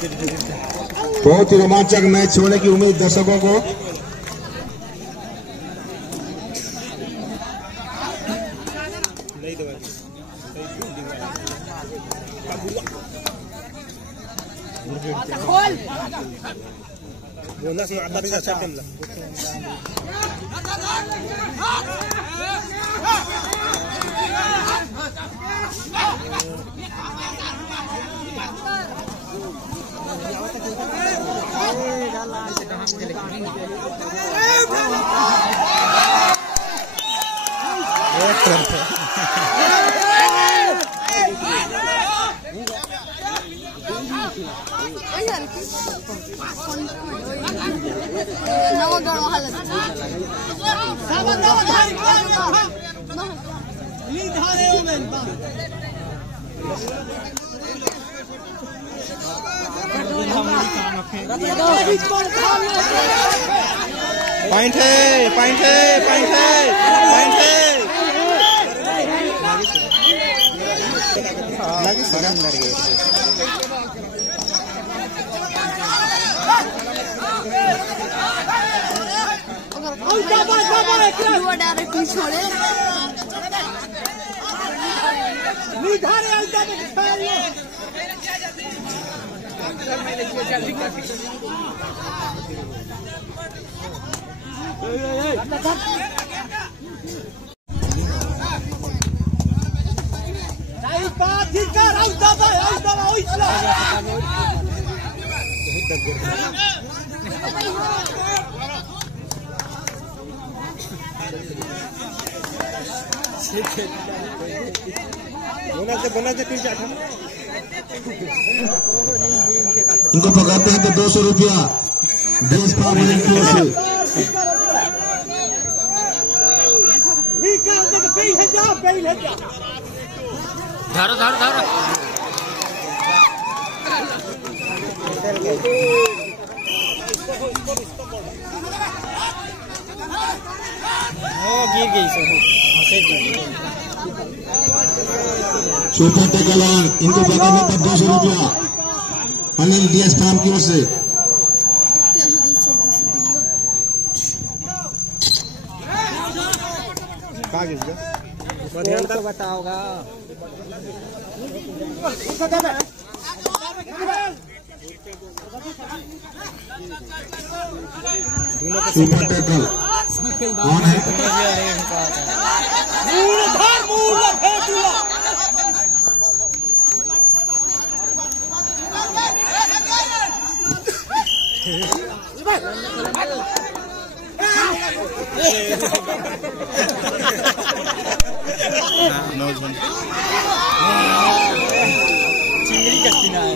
बहुत ही रोमांचक मैच होने की उम्मीद दर्शकों को। पॉइंट है, पॉइंट है, पॉइंट है, पॉइंट है। लगी सगम लड़ गए। डायरेक्टली छोड़े इनको पकड़ते हैं तो 200 रुपया देश पावन की ओर से। धारो धारो धारो गिर गई सुपर टेकल ऑन, इनको पकड़ने पर 200 रुपया अनिल डीएस फार्म की ओर से। तो बताओगा सुपर टेकल ऑन है। चिंगड़ी का किनारा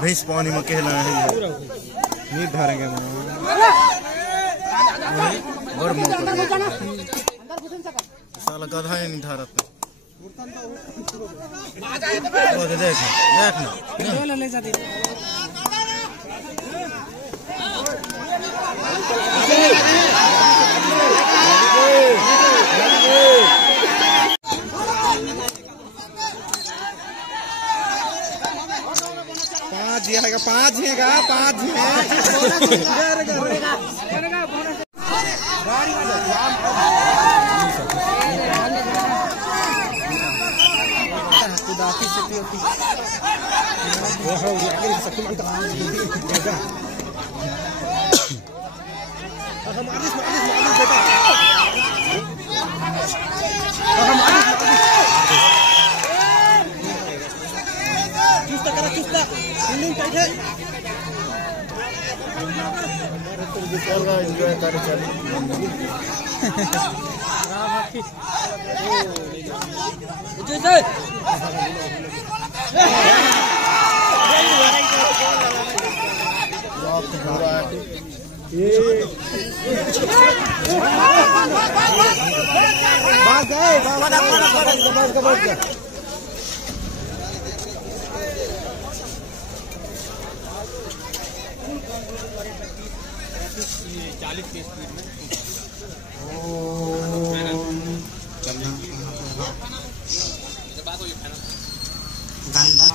भैंस पानी में कहना है नहीं धारेंगे और साला गधा ही नहीं धारत। देख पाँच है हम एंजॉय कर चल गंधा